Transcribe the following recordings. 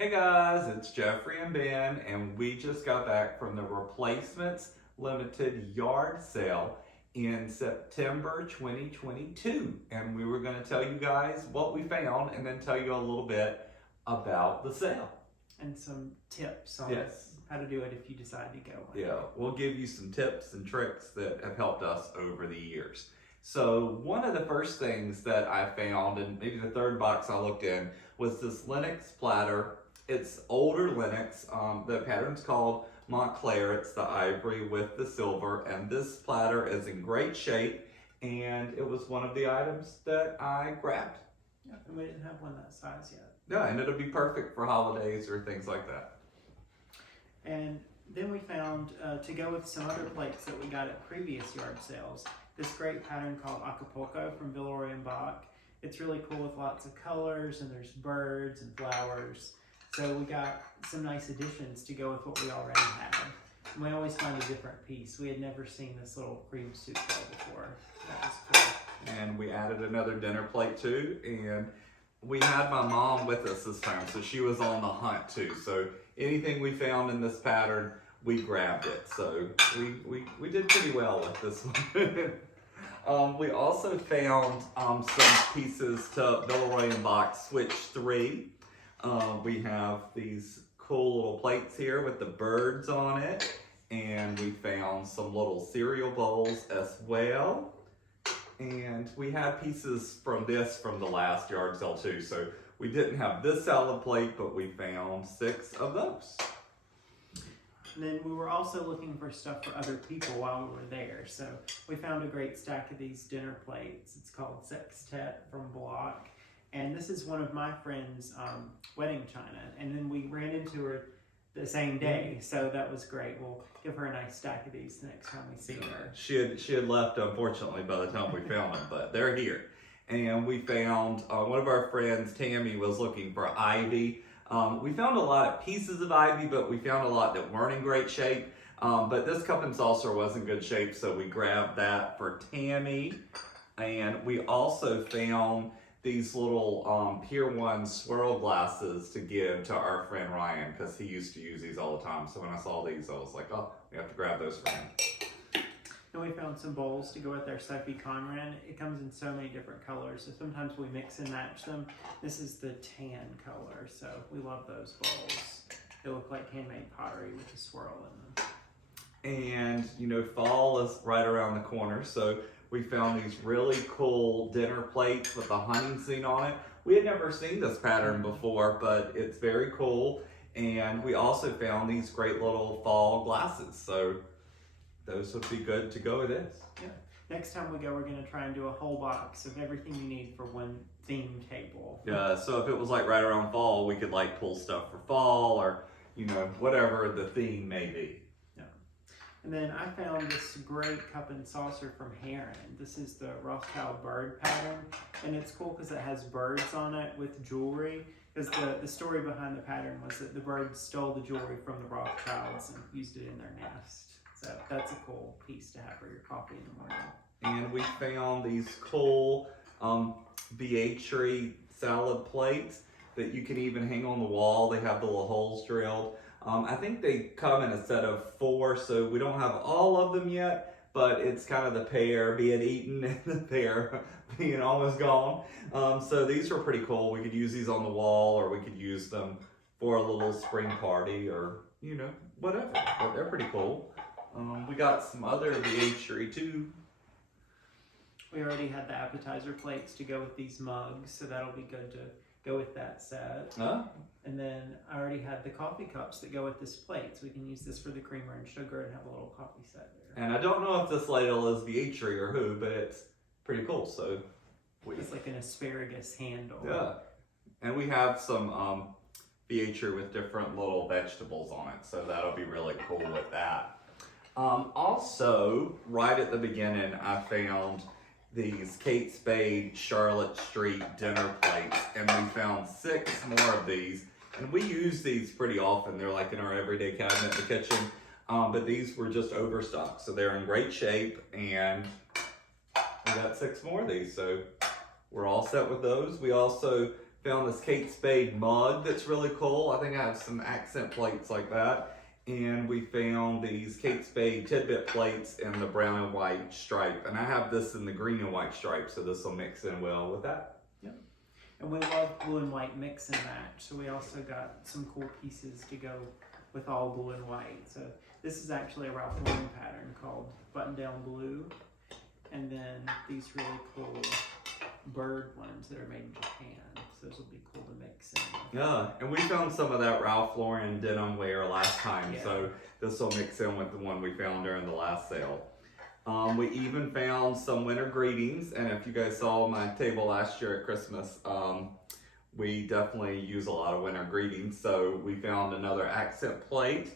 Hey guys, it's Jeffrey and Ben, and we just got back from the Replacements Limited Yard Sale in September 2022. And we were going to tell you guys what we found and then tell you a little bit about the sale. And some tips on Yes. how to do it if you decide to go. Yeah, we'll give you some tips and tricks that have helped us over the years. So one of the first things that I found, and maybe the third box I looked in, was this Lenox platter. It's older Lenox. The pattern's called Montclair. It's the ivory with the silver, and this platter is in great shape, and it was one of the items that I grabbed. Yeah, and we didn't have one that size yet. Yeah, and it'll be perfect for holidays or things like that. And then we found, to go with some other plates that we got at previous yard sales, this great pattern called Acapulco from Villeroy and Bach. It's really cool with lots of colors, and there's birds and flowers. So we got some nice additions to go with what we already had. And we always find a different piece. We had never seen this little cream soup bowl before. That was cool. And we added another dinner plate too, and we had my mom with us this time, so she was on the hunt too. So anything we found in this pattern, we grabbed it. So we did pretty well with this one. We also found some pieces to Villeroy and Bach Switch 3. We have these cool little plates here with the birds on it, and we found some little cereal bowls as well. And we had pieces from the last yard sale too. So we didn't have this salad plate, but we found 6 of those. And then we were also looking for stuff for other people while we were there. So we found a great stack of these dinner plates. It's called Sextet from Block. And this is one of my friend's wedding china. And then we ran into her the same day. So that was great. We'll give her a nice stack of these the next time we see her. She had left, unfortunately, by the time we found them, but they're here. And we found one of our friends, Tammy, was looking for ivy. We found a lot of pieces of ivy, but we found a lot that weren't in great shape. But this cup and saucer was in good shape, so we grabbed that for Tammy. And we also found these little Pier 1 swirl glasses to give to our friend Ryan, because he used to use these all the time. So when I saw these, I was like, oh, we have to grab those for him. And we found some bowls to go with our Sophie Conran. It comes in so many different colors, so sometimes we mix and match them. This is the tan color, so we love those bowls. They look like handmade pottery with a swirl in them. And you know, fall is right around the corner, so we found these really cool dinner plates with a hunting scene on it. We had never seen this pattern before, but it's very cool. And we also found these great little fall glasses, so those would be good to go with this. Yeah. Next time we go, we're going to try and do a whole box of everything you need for one theme table. Yeah, so if it was like right around fall, we could like pull stuff for fall, or you know, whatever the theme may be. Yeah. And then I found this great cup and saucer from Heron. This is the Rothschild bird pattern, and it's cool because it has birds on it with jewelry. Because the story behind the pattern was that the birds stole the jewelry from the Rothschilds and used it in their nest. So that's a cool piece to have for your coffee in the morning. And we found these cool Beatrice salad plates that you can even hang on the wall. They have the little holes drilled. I think they come in a set of 4, so we don't have all of them yet, but it's kind of the pear being eaten and the pear being almost gone. So these are pretty cool. We could use these on the wall, or we could use them for a little spring party, or you know, whatever, but they're pretty cool. We got some other Beatrice too. We already had the appetizer plates to go with these mugs, so that'll be good to go with that set. And then I already had the coffee cups that go with this plate, so we can use this for the creamer and sugar and have a little coffee set there. And I don't know if this ladle is Beatrice or who, but it's pretty cool. So it's like an asparagus handle. Yeah, and we have some Beatrice with different little vegetables on it, so that'll be really cool with that. Also, right at the beginning, I found these Kate Spade Charlotte Street dinner plates, and we found 6 more of these, and we use these pretty often. They're like in our everyday cabinet in the kitchen, but these were just overstocked, so they're in great shape, and we got 6 more of these, so we're all set with those. We also found this Kate Spade mug that's really cool. I think I have some accent plates like that. And we found these Kate Spade tidbit plates in the brown and white stripe. And I have this in the green and white stripe, so this will mix in well with that. Yep. And we love blue and white mix and match, so we also got some cool pieces to go with all blue and white. So this is actually a Ralph Lauren pattern called Button Down Blue. And then these really cool bird ones that are made in Japan. So those will be cool to mix in. Yeah, and we found some of that Ralph Lauren denim wear last time, Yeah. so this will mix in with the one we found during the last sale. We even found some winter greetings, and if you guys saw my table last year at Christmas, we definitely use a lot of winter greetings. So we found another accent plate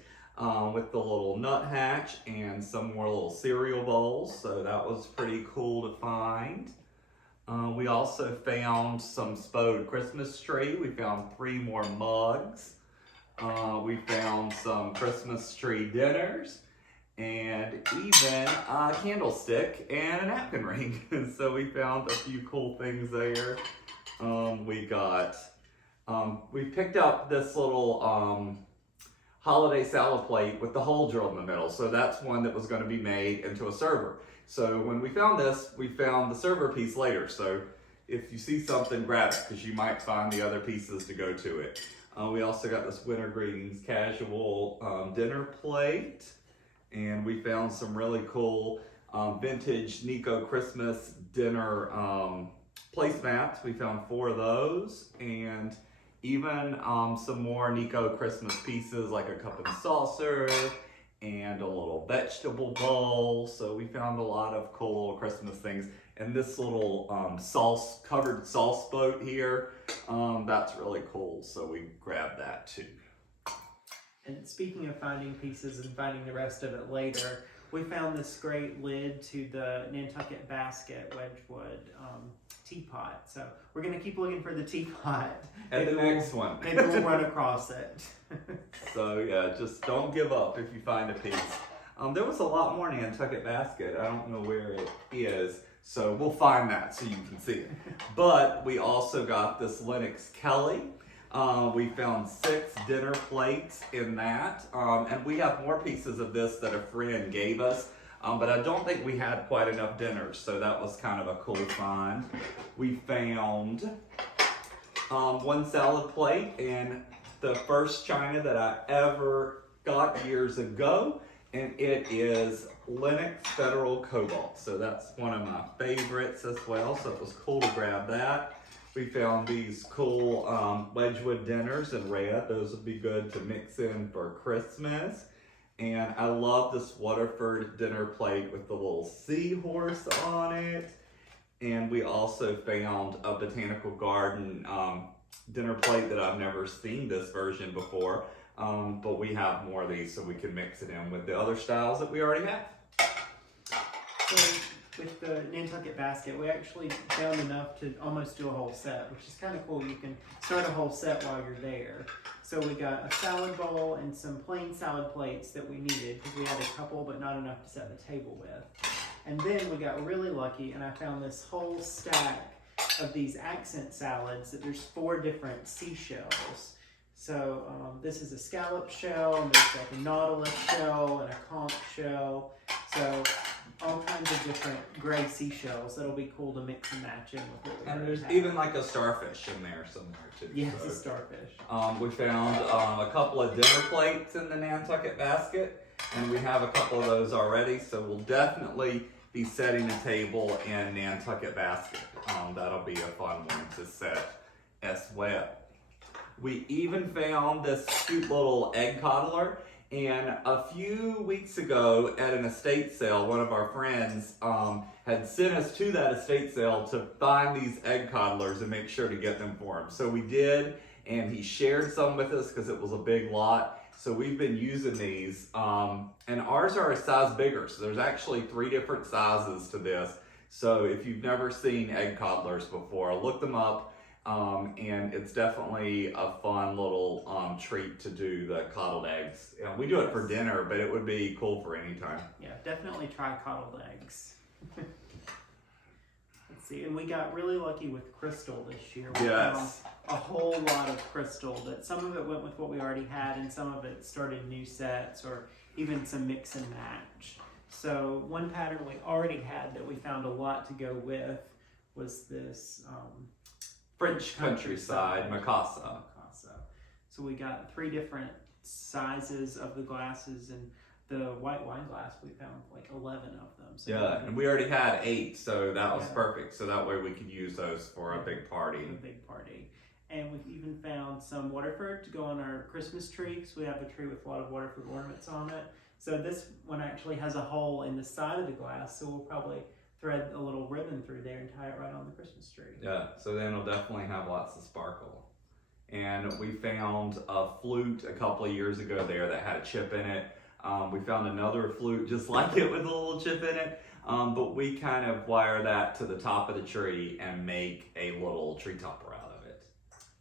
with the little nuthatch and some more little cereal bowls, so that was pretty cool to find. We also found some Spode Christmas tree. We found 3 more mugs. We found some Christmas tree dinners and even a candlestick and a napkin ring. And so we found a few cool things there. We picked up this little holiday salad plate with the hole drilled in the middle. So that's one that was going to be made into a server. So when we found this, we found the server piece later. So if you see something, grab it, because you might find the other pieces to go to it. We also got this Winter Greetings casual dinner plate. And we found some really cool vintage Nico Christmas dinner placemats. We found 4 of those. And even some more Nico Christmas pieces, like a cup and saucer and a little vegetable bowl. So we found a lot of cool little Christmas things. And this little covered sauce boat here, that's really cool. So we grabbed that too. And speaking of finding pieces and finding the rest of it later, we found this great lid to the Nantucket Basket Wedgwood teapot. So we're going to keep looking for the teapot. And the next one. Maybe we'll run across it. So yeah, just don't give up if you find a piece. There was a lot more Nantucket Basket. I don't know where it is, so we'll find that so you can see it. But we also got this Lennox Kelly. We found 6 dinner plates in that, and we have more pieces of this that a friend gave us, but I don't think we had quite enough dinners, so that was kind of a cool find. We found 1 salad plate and the first china that I ever got years ago, and it is Lennox Federal Cobalt, so that's one of my favorites as well, so it was cool to grab that. We found these cool Wedgwood dinners in red. Those would be good to mix in for Christmas. And I love this Waterford dinner plate with the little seahorse on it. And we also found a Botanical Garden dinner plate that I've never seen this version before. But we have more of these so we can mix it in with the other styles that we already have. So with the Nantucket Basket, we actually found enough to almost do a whole set, which is kind of cool. You can start a whole set while you're there. So we got a salad bowl and some plain salad plates that we needed because we had a couple but not enough to set the table with. And then we got really lucky and I found this whole stack of these accent salads that there's 4 different seashells. So this is a scallop shell, and there's like a nautilus shell and a conch shell. So all kinds of different gray seashells that'll be cool to mix and match in with what we And already there's have. even like a starfish in there somewhere too. Yes, so. a starfish. We found a couple of dinner plates in the Nantucket Basket, and we have a couple of those already, so we'll definitely be setting a table in Nantucket Basket. That'll be a fun one to set as well. We even found this cute little egg coddler, and a few weeks ago at an estate sale, one of our friends had sent us to that estate sale to find these egg coddlers and make sure to get them for him. So we did, and he shared some with us because it was a big lot. So we've been using these, and ours are a size bigger. So there's actually 3 different sizes to this. So if you've never seen egg coddlers before, look them up. And it's definitely a fun little treat to do the coddled eggs. We do it for dinner, but it would be cool for any time. Yeah, definitely try coddled eggs. Let's Let's see, and we got really lucky with crystal this year. We Yes. found a whole lot of crystal. That some of it went with what we already had, and some of it started new sets or even some mix and match. So one pattern we already had that we found a lot to go with was this French countryside, Mikasa. So we got 3 different sizes of the glasses, and the white wine glass we found like 11 of them. So Yeah, and we already had 8, so that was Yeah. perfect. So that way we could use those for a big party. a big party. And we've even found some Waterford to go on our Christmas tree, because we have a tree with a lot of Waterford ornaments on it. So this one actually has a hole in the side of the glass, so we'll probably thread a little ribbon through there and tie it right on the Christmas tree. Yeah, so then it'll definitely have lots of sparkle. And we found a flute a couple of years ago there that had a chip in it. We found another flute just like it with a little chip in it, but we kind of wire that to the top of the tree and make a little tree topper out of it.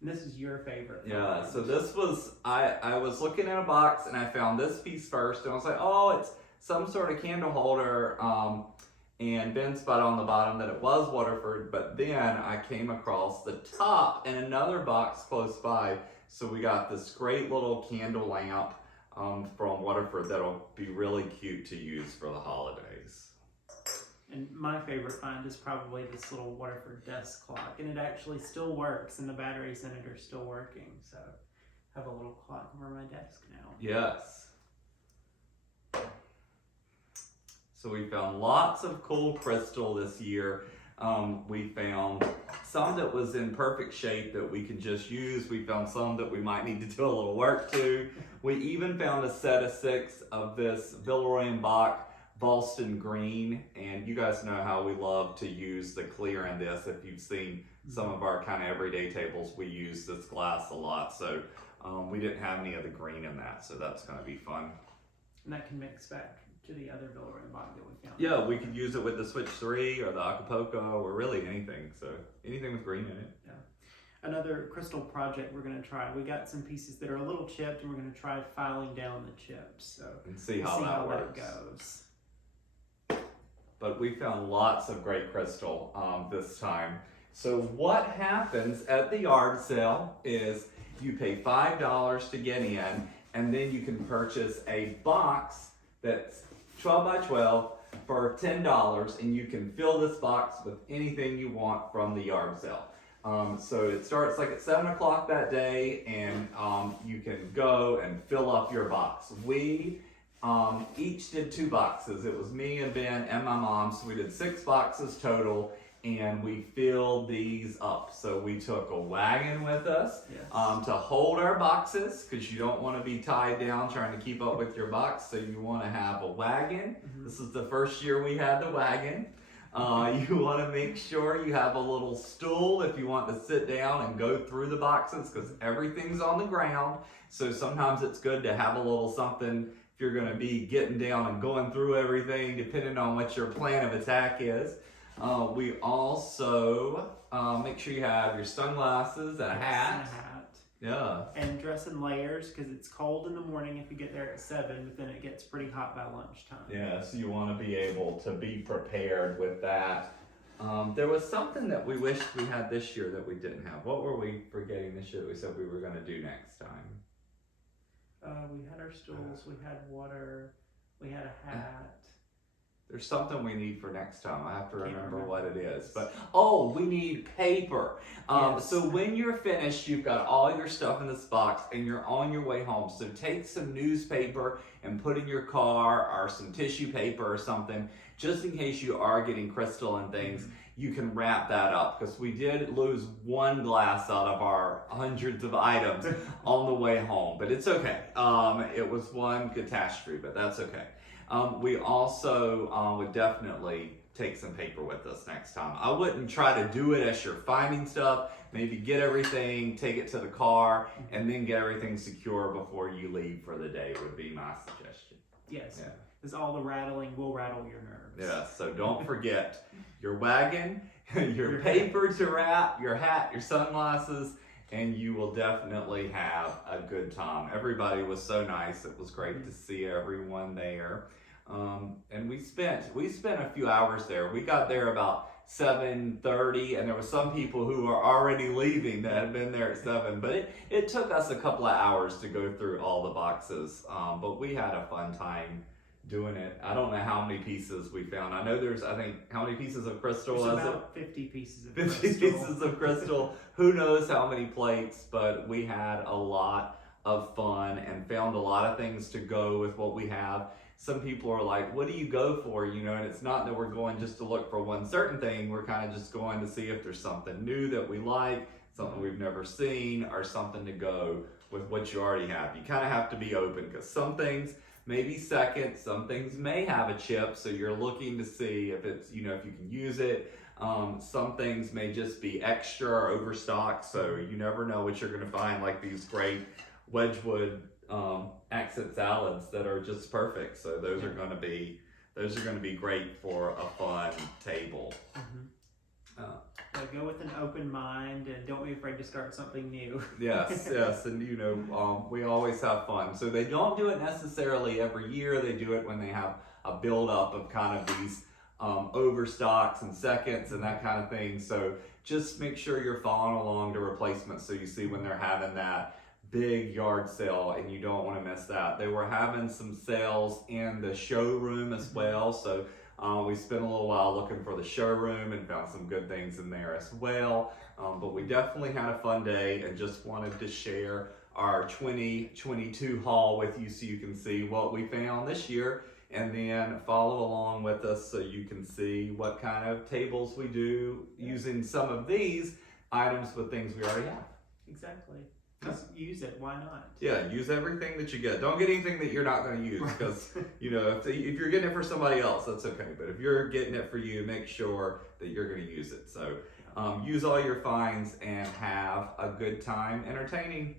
And this is your favorite. Yeah, so this was, I was looking in a box and I found this piece first and I was like, oh, it's some sort of candle holder. And Ben spot on the bottom that it was Waterford, but then I came across the top in another box close by. So we got this great little candle lamp from Waterford that'll be really cute to use for the holidays. And my favorite find is probably this little Waterford desk clock, and it actually still works, and the batteries in it are still working. So I have a little clock over my desk now. Yes. So we found lots of cool crystal this year. We found some that was in perfect shape that we can just use. We found some that we might need to do a little work to. We even found a set of 6 of this Villeroy & Boch Boston Green. And you guys know how we love to use the clear in this. If you've seen some of our kind of everyday tables, we use this glass a lot. So we didn't have any of the green in that. So that's going to be fun. And that can mix back to the other Villeroy & Boch that we found. Yeah, we could use it with the Switch 3 or the Acapulco or really anything. So anything with green in it. Yeah. Another crystal project we're going to try. We got some pieces that are a little chipped, and we're going to try filing down the chips. So And see how that works. goes. But we found lots of great crystal this time. So what happens at the yard sale is you pay $5 to get in, and then you can purchase a box that's 12 by 12 for $10, and you can fill this box with anything you want from the yard sale. So it starts like at 7 o'clock that day, and you can go and fill up your box. We each did 2 boxes. It was me and Ben and my mom, so we did 6 boxes total, and we filled these up. So we took a wagon with us to hold our boxes, because you don't want to be tied down trying to keep up with your box. So you want to have a wagon. This is the first year we had the wagon. You want to make sure you have a little stool if you want to sit down and go through the boxes, because everything's on the ground. So sometimes it's good to have a little something if you're going to be getting down and going through everything, depending on what your plan of attack is. We also make sure you have your sunglasses and a hat. Yeah. And dress in layers, because it's cold in the morning if you get there at 7, but then it gets pretty hot by lunchtime. Yeah, so you want to be able to be prepared with that. There was something that we wished we had this year that we didn't have. What were we forgetting this year that we said we were going to do next time? We had our stools, we had water, we had a hat. There's something we need for next time. I have to remember remember what it what it is. is. But, oh, we need paper. Yes. So when you're finished, you've got all your stuff in this box and you're on your way home. So take some newspaper and put in your car, or some tissue paper or something, just in case you are getting crystal and things. You can wrap that up, because we did lose 1 glass out of our hundreds of items on the way home, but it's okay. It was one catastrophe, but that's okay. We also would definitely take some paper with us next time. I wouldn't try to do it as you're finding stuff. Maybe get everything, take it to the car, and then get everything secure before you leave for the day would be my suggestion. Yes, Yeah. because all the rattling will rattle your nerves. Yeah, so don't forget your wagon, your paper to wrap, your hat, your sunglasses, and you will definitely have a good time. Everybody was so nice. It was great to see everyone there. And we spent a few hours there. We got there about 7:30, and there were some people who were already leaving that had been there at 7. But it took us a couple of hours to go through all the boxes, but we had a fun time doing it. I don't know how many pieces we found. I know I think, how many pieces of crystal There's is it? about 50 pieces of 50 crystal. pieces of crystal. Who knows how many plates, but we had a lot of fun and found a lot of things to go with what we have. Some people are like, what do you go for? You know, and it's not that we're going just to look for one certain thing. We're kind of just going to see if there's something new that we like, something we've never seen, or something to go with what you already have. You kind of have to be open, because some things may be second, some things may have a chip, so you're looking to see if it's, you know, if you can use it. Some things may just be extra or overstock, so you never know what you're going to find, like these great Wedgwood accent salads that are just perfect. So those are going to be great for a fun table. So go with an open mind and don't be afraid to start something new. Yes, and you know, we always have fun. So they don't do it necessarily every year. They do it when they have a buildup of kind of these overstocks and seconds and that kind of thing. So just make sure you're following along to replacements, so you see when they're having that big yard sale, and you don't want to miss that. They were having some sales in the showroom as well, so we spent a little while looking for the showroom and found some good things in there as well. But we definitely had a fun day, and just wanted to share our 2022 haul with you so you can see what we found this year, and then follow along with us so you can see what kind of tables we do using some of these items with things we already have. Exactly. Just use it. Why not? Yeah, use everything that you get. Don't get anything that you're not going to use, because you know, if you're getting it for somebody else, that's okay. But if you're getting it for you, make sure that you're going to use it. So use all your finds and have a good time entertaining.